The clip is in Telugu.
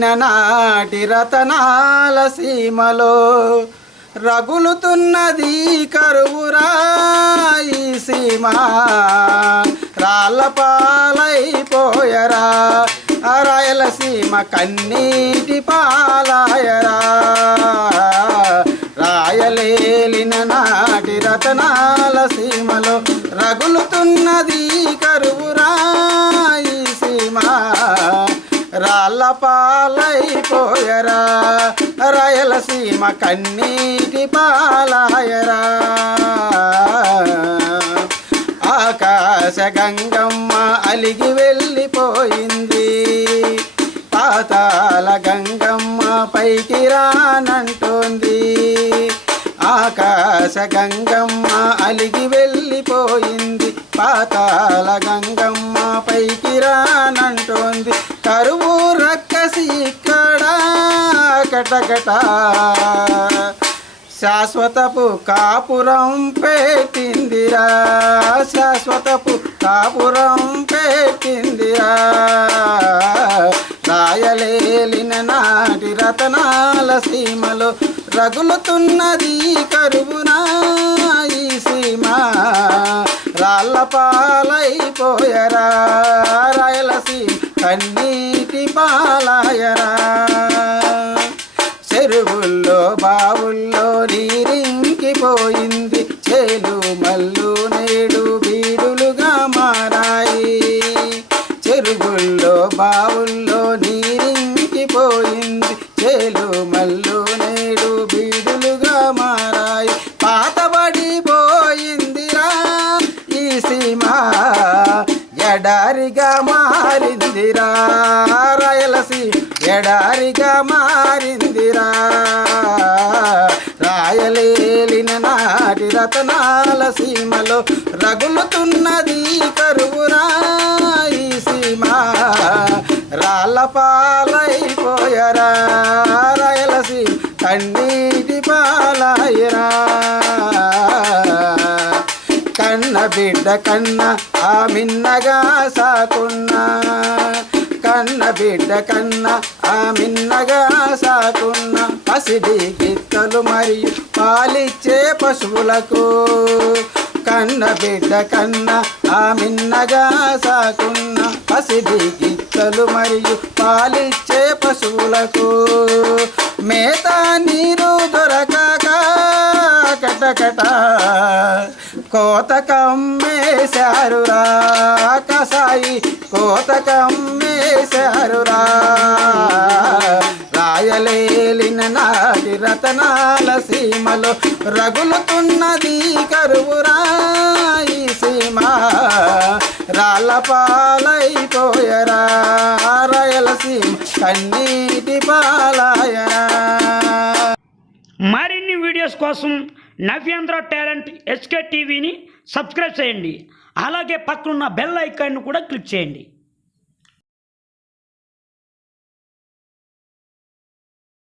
రాయలేలిన నాటి రతనాల సీమలో రగులుతున్నది కరువురా ఈ సీమ రాళ్ళపాలైపోయరా రాయలసీమ కన్నీటి పాలాయరా రాయలేలిన నాటి రతనాల సీమలో రగులుతున్నది కరువురా ఈ సీమ రాళ్ళపాలైపోయరా రాయలసీమ కన్నీటి పాలాయరా ఆకాశ గంగమ్మ అలిగి వెళ్ళిపోయింది పాతాళ గంగమ్మ పైకి రానంటోంది ఆకాశ గంగమ్మ అలిగి వెళ్ళిపోయింది పాతాళ గంగమ్మ పైకి రానంటోంది కరువు రక్కసి ఇక్కడ కటకట శాశ్వతపు కాపురం పెట్టిందిరా శాశ్వతపు కాపురం పెట్టిందిరా రాయలేలిన నాటి రతనాల సీమలో రగులుతున్నది కరువునా ఈ సీమ రాళ్ళపాలైపోయరా రాయలసీమ కన్నీటి పాలాయరా చెరువుల్లో బావుల్లో నీరింకిపోయింది చేలు మల్లు నేడు బీడులుగా మారాయి చెరువుల్లో బావుల్లో నీరింకిపోయింది చేలు మల్లు నేడు బీడులుగా మారాయి పాతబడిపోయిందిరా ఈ సీమ ఎడారిగా మారిందిరా రాయలసీమ ఎడారిగా మారిందిరా రాయలేలిన నాటి రతనాల సీమలో రగులుతున్నది కరువురా ఈ సీమ రాళ్ళపాలైపోయరా రాయలసీమ కన్నీటి పాలాయరా కన్న బిడ్డ కన్న ఆ మిన్నగా సాకున్నా కన్న బిడ్డ కన్న ఆ మిన్నగా సాకున్న పసిడి గిత్తలు మరియు పాలిచ్చే పశువులకు కన్న బిడ్డ కన్న ఆ మిన్నగా సాకున్న పసిడి గిత్తలు మరియు పాలిచ్చే పశువులకు మేత నీరు దొరకక కటకట కోత కమ్మేశారురా కసాయి కోత కమ్మేశారురా రాయలేలిన నాటి రతనాల సీమలో రగులుతున్నది కరువురా ఈ సీమ రాళ్ళపాలైపోయరా రాయలసీమ కన్నీటి పాలాయరా మరిన్ని వీడియోస్ కోసం నవ్యాంధ్ర టాలెంట్ ఎస్కే టీవీని సబ్స్క్రైబ్ చేయండి అలాగే పక్కనున్న బెల్ ఐకాన్ను కూడా క్లిక్ చేయండి